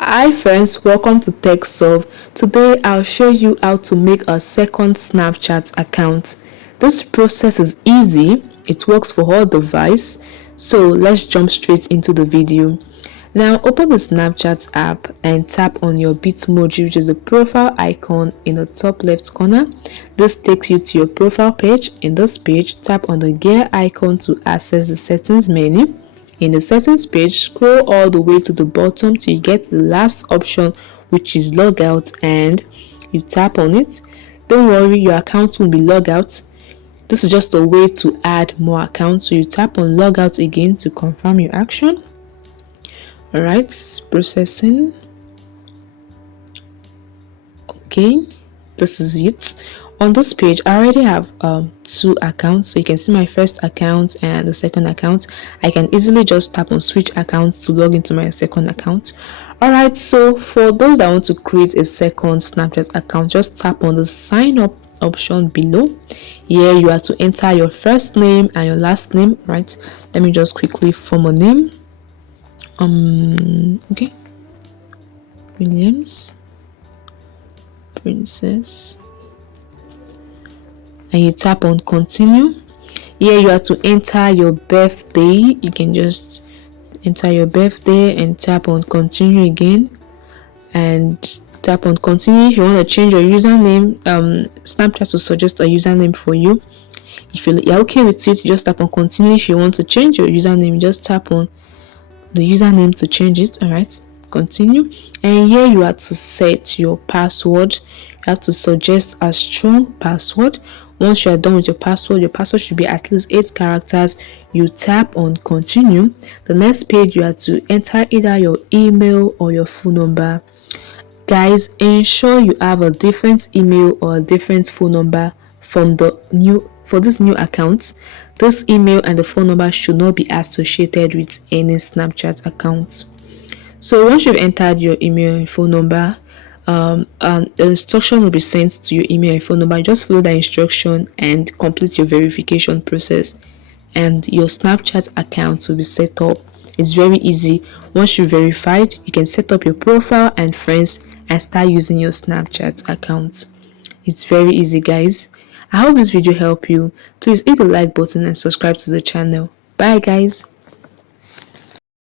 Hi friends, welcome to TechSolve. Today I'll show you how to make a second Snapchat account. This process is easy, it works for all devices, so let's jump straight into the video. Now open the Snapchat app and tap on your Bitmoji, which is the profile icon in the top left corner. This takes you to your profile page. In this page, tap on the gear icon to access the settings menu. In the settings page, scroll all the way to the bottom till you get the last option, which is logout, and you tap on it. Don't worry, your account will be logged out. This is just a way to add more accounts, so you tap on logout again to confirm your action. Alright, processing. Okay, this is it. On this page I already have two accounts, so you can see my first account and the second account. I can easily just tap on switch accounts to log into my second account. Alright, so for those that want to create a second Snapchat account, just tap on the sign up option below. Here you have to enter your first name and your last name. Right, let me just quickly form a name. Okay, Williams Princess, and you tap on continue. Here you have to enter your birthday. You can just enter your birthday and tap on continue again, and tap on continue. If you want to change your username, Snapchat will suggest a username for you. If you're okay with it, just tap on continue. If you want to change your username, just tap on the username to change it. All right, continue. And here you have to set your password. You have to suggest a strong password. Once you are done with your password should be at least 8 characters. You tap on continue. The next page, you have to enter either your email or your phone number. Guys, ensure you have a different email or a different phone number for this new account. This email and the phone number should not be associated with any Snapchat account. So once you've entered your email and phone number, the instruction will be sent to your email and phone number. Just follow the instruction and complete your verification process, and your Snapchat account will be set up. It's very easy. Once you're verified, you can set up your profile and friends and start using your Snapchat account. It's very easy, guys. I hope this video helped you. Please hit the like button and subscribe to the channel. Bye guys.